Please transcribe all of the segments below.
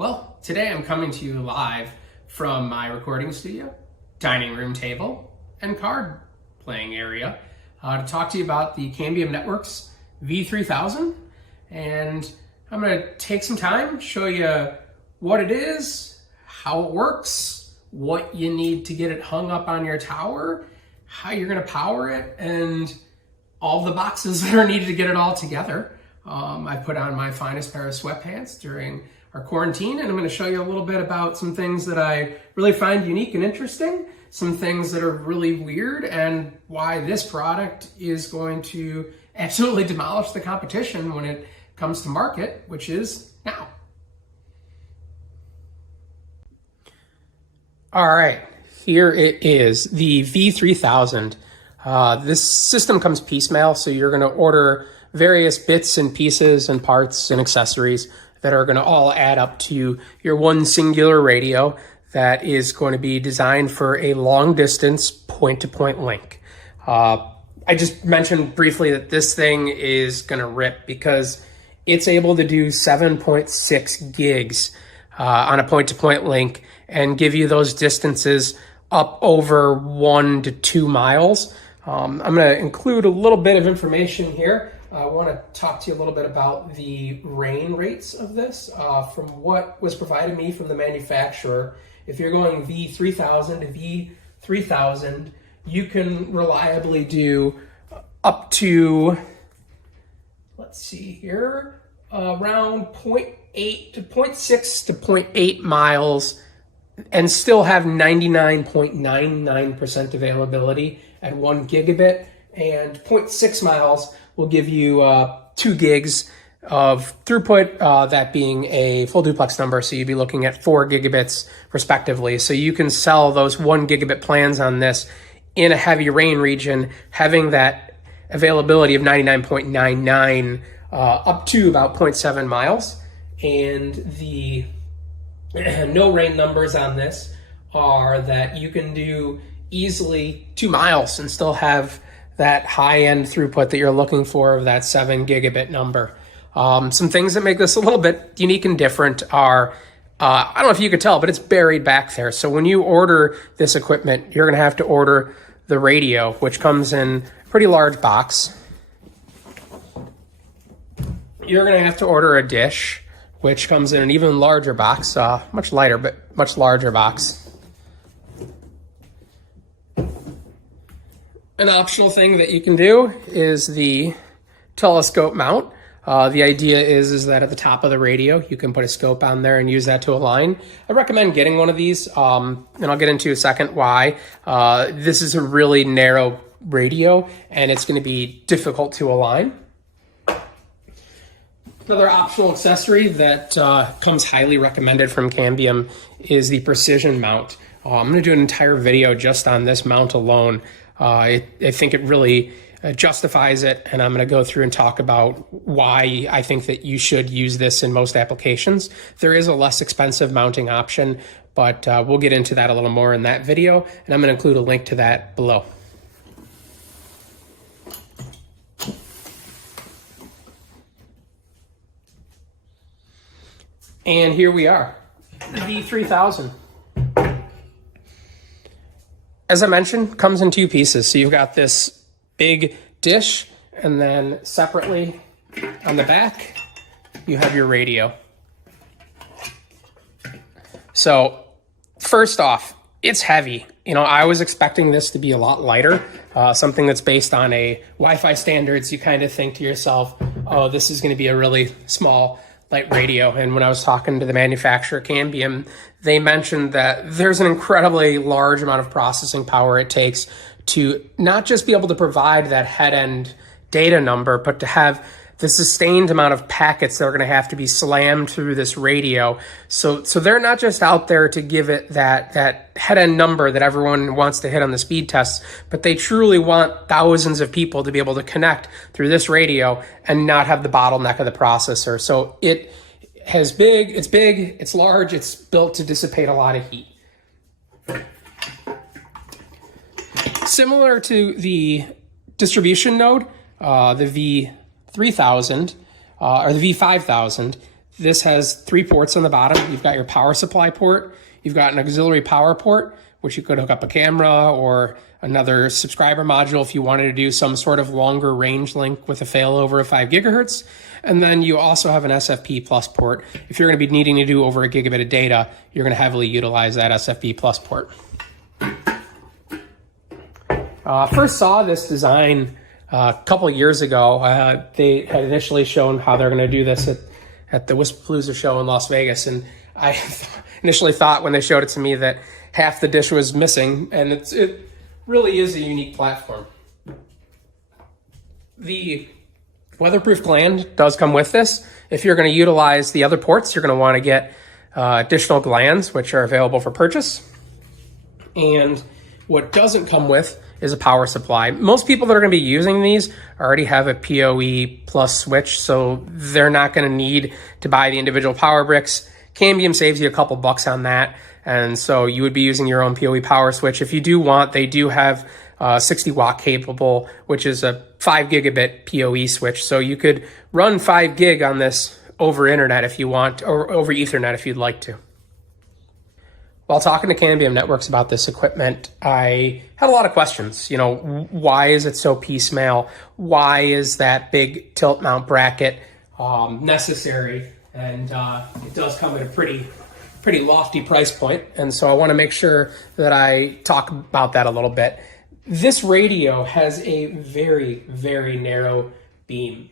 Well, today I'm coming to you live from my recording studio, dining room table, and card playing area to talk to you about the Cambium Networks V3000. And I'm going to take some time, show you what it is, how it works, what you need to get it hung up on your tower, how you're going to power it, and all the boxes that are needed to get it all together. I put on my finest pair of sweatpants during our quarantine, and I'm going to show you a little bit about some things that I really find unique and interesting, some things that are really weird, and why this product is going to absolutely demolish the competition when it comes to market, which is now. All right, here it is, the V3000. This system comes piecemeal, so you're going to order various bits and pieces and parts and accessories that are going to all add up to your one singular radio that is going to be designed for a long distance point-to-point link. I just mentioned briefly that this thing is going to rip because it's able to do 7.6 gigs on a point-to-point link and give you those distances up over 1 to 2 miles. I'm going to include a little bit of information here. I want to talk to you a little bit about the rain rates of this. From what was provided me from the manufacturer, if you're going V3000 to V3000, you can reliably do up to, let's see here, around 0.8 to 0.6 to 0.8 miles and still have 99.99% availability at 1 gigabit, and 0.6 miles will give you 2 gigs of throughput, that being a full duplex number, so you'd be looking at 4 gigabits respectively. So you can sell those 1 gigabit plans on this in a heavy rain region, having that availability of 99.99 up to about 0.7 miles. And the no rain numbers on this are that you can do easily 2 miles and still have that high-end throughput that you're looking for of that 7 gigabit number. Some things that make this a little bit unique and different are, I don't know if you could tell, but it's buried back there. So when you order this equipment, you're going to have to order the radio, which comes in a pretty large box. You're going to have to order a dish, which comes in an even larger box, much lighter, but much larger box. An optional thing that you can do is the telescope mount. The idea is that at the top of the radio, you can put a scope on there and use that to align. I recommend getting one of these, and I'll get into a second why. This is a really narrow radio, and it's going to be difficult to align. Another optional accessory that comes highly recommended from Cambium is the precision mount. I'm going to do an entire video just on this mount alone. I think it really justifies it, and I'm going to go through and talk about why I think that you should use this in most applications. There is a less expensive mounting option, but we'll get into that a little more in that video, and I'm going to include a link to that below. And here we are, the V3000. As I mentioned, comes in 2 pieces. So you've got this big dish, and then separately on the back, you have your radio. So first off, it's heavy. You know, I was expecting this to be a lot lighter, something that's based on a Wi-Fi standards. You kind of think to yourself, oh, this is going to be a really small, light radio. And when I was talking to the manufacturer, Cambium, they mentioned that there's an incredibly large amount of processing power it takes to not just be able to provide that head-end data number, but to have the sustained amount of packets that are going to have to be slammed through this radio. So they're not just out there to give it that head-end number that everyone wants to hit on the speed tests, but they truly want thousands of people to be able to connect through this radio and not have the bottleneck of the processor. So it's big, it's large, it's built to dissipate a lot of heat. Similar to the distribution node, the V3000 or the V5000, This has 3 ports on the bottom. You've got your power supply port, you've got an auxiliary power port, which you could hook up a camera or another subscriber module if you wanted to do some sort of longer range link with a failover of 5 gigahertz. And then you also have an SFP plus port. If you're going to be needing to do over a gigabit of data, you're going to heavily utilize that SFP plus port. First saw this design a couple of years ago. They had initially shown how they're going to do this at the Wispapalooza show in Las Vegas. And I initially thought when they showed it to me that half the dish was missing, and it really is a unique platform. The weatherproof gland does come with this. If you're going to utilize the other ports, you're going to want to get additional glands, which are available for purchase. And what doesn't come with is a power supply. Most people that are going to be using these already have a PoE plus switch, so they're not going to need to buy the individual power bricks. Cambium saves you a couple bucks on that, and so you would be using your own PoE power switch. If you do want, they do have 60 watt capable, which is a 5 gigabit PoE switch, so you could run 5 gig on this over internet if you want, or over Ethernet if you'd like to. While talking to Cambium Networks about this equipment, I had a lot of questions. You know, why is it so piecemeal? Why is that big tilt mount bracket necessary? And it does come at a pretty lofty price point. And so I want to make sure that I talk about that a little bit. This radio has a very, very narrow beam.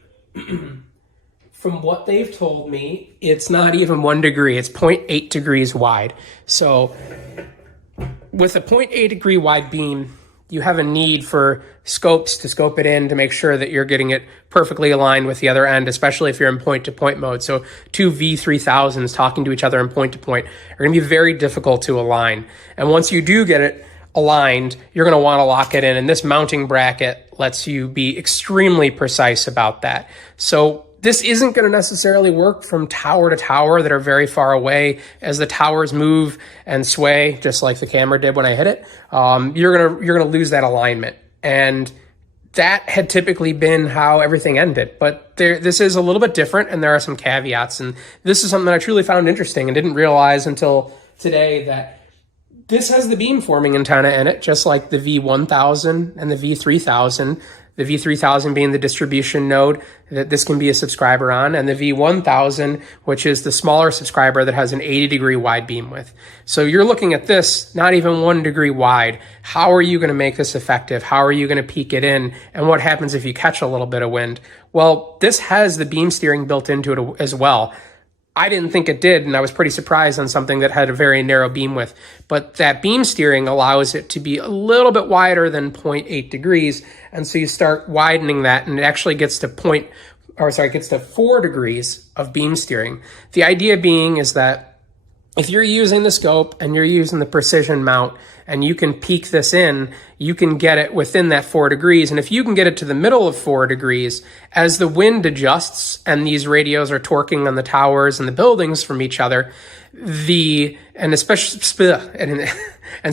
From what they've told me, it's not even 1 degree. It's 0.8 degrees wide. So with a 0.8 degree wide beam, you have a need for scopes to scope it in to make sure that you're getting it perfectly aligned with the other end, especially if you're in point-to-point mode. So 2 V3000s talking to each other in point-to-point are going to be very difficult to align. And once you do get it aligned, you're going to want to lock it in. And this mounting bracket lets you be extremely precise about that. So this isn't going to necessarily work from tower to tower that are very far away. As the towers move and sway, just like the camera did when I hit it, you're gonna lose that alignment. And that had typically been how everything ended. But this is a little bit different, and there are some caveats. And this is something that I truly found interesting and didn't realize until today, that this has the beamforming antenna in it, just like the V1000 and the V3000. The V3000 being the distribution node that this can be a subscriber on, and the V1000, which is the smaller subscriber that has an 80 degree wide beam width. So you're looking at this, not even 1 degree wide. How are you going to make this effective? How are you going to peak it in? And what happens if you catch a little bit of wind? Well, this has the beam steering built into it as well. I didn't think it did, and I was pretty surprised on something that had a very narrow beam width. But that beam steering allows it to be a little bit wider than 0.8 degrees, and so you start widening that, and it actually gets to 4 degrees of beam steering. The idea being is that if you're using the scope and you're using the precision mount and you can peak this in, you can get it within that 4 degrees. And if you can get it to the middle of 4 degrees, as the wind adjusts and these radios are torquing on the towers and the buildings from each other, and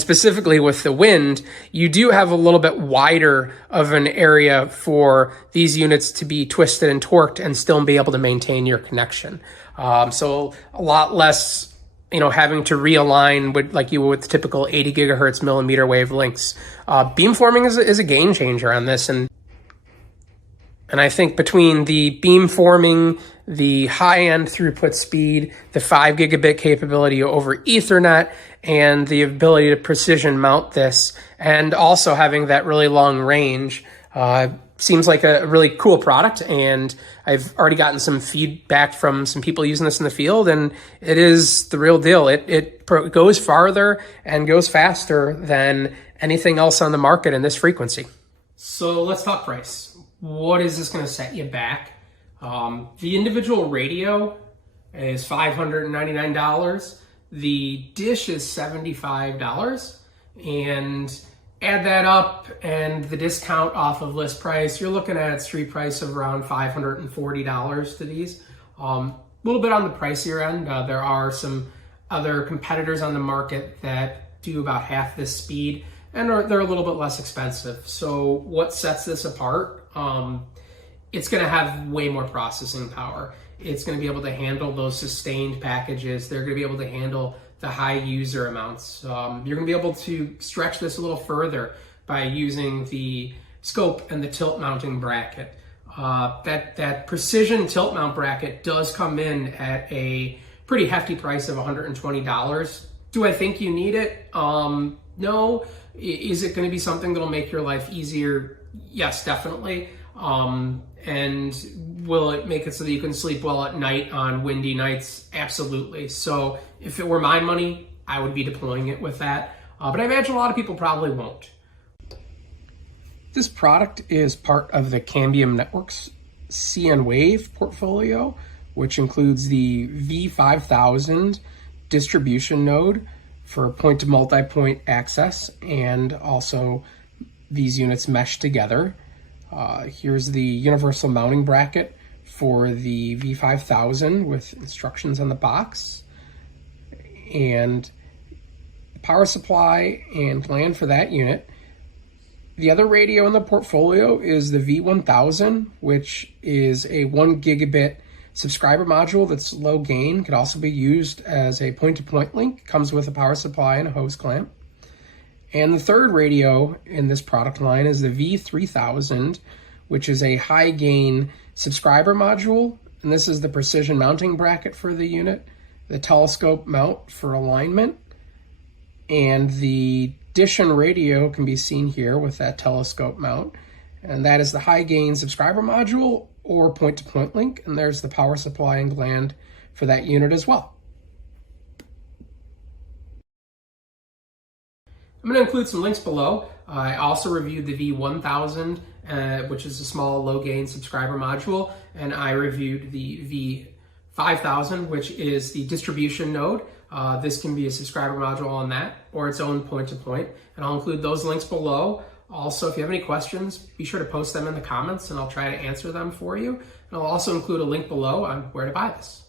specifically with the wind, you do have a little bit wider of an area for these units to be twisted and torqued and still be able to maintain your connection. So a lot less, having to realign like you would with typical 80 gigahertz millimeter wave links. Beamforming is a game changer on this. And I think between the beamforming, the high-end throughput speed, the 5 gigabit capability over Ethernet, and the ability to precision mount this, and also having that really long range, seems like a really cool product. And I've already gotten some feedback from some people using this in the field, and it is the real deal. It goes farther and goes faster than anything else on the market in this frequency. So let's talk price. What is this going to set you back? The individual radio is $599. The dish is $75. And add that up and the discount off of list price, you're looking at street price of around $540 to these. A little bit on the pricier end. There are some other competitors on the market that do about half this speed, and they're a little bit less expensive. So what sets this apart? It's going to have way more processing power. it's going to be able to handle those sustained packages. They're going to be able to handle the high user amounts. You're going to be able to stretch this a little further by using the scope and the tilt mounting bracket. That precision tilt mount bracket does come in at a pretty hefty price of $120. Do I think you need it? No. Is it going to be something that'll make your life easier? Yes, definitely. And will it make it so that you can sleep well at night on windy nights? Absolutely. So if it were my money, I would be deploying it with that. But I imagine a lot of people probably won't. This product is part of the Cambium Networks cnWave portfolio, which includes the V5000 distribution node for point to multi-point access, and also these units mesh together. Here's the universal mounting bracket for the V5000 with instructions on the box, and power supply and gland for that unit. The other radio in the portfolio is the V1000, which is a 1 gigabit subscriber module that's low gain, could also be used as a point-to-point link, comes with a power supply and a hose clamp. And the third radio in this product line is the V3000, which is a high gain subscriber module. And this is the precision mounting bracket for the unit, the telescope mount for alignment, and the dish and radio can be seen here with that telescope mount. And that is the high gain subscriber module or point-to-point link, and there's the power supply and gland for that unit as well. I'm going to include some links below. I also reviewed the V1000, which is a small low-gain subscriber module, and I reviewed the V5000, which is the distribution node. This can be a subscriber module on that, or its own point-to-point, and I'll include those links below. Also, if you have any questions, be sure to post them in the comments and I'll try to answer them for you. And I'll also include a link below on where to buy this.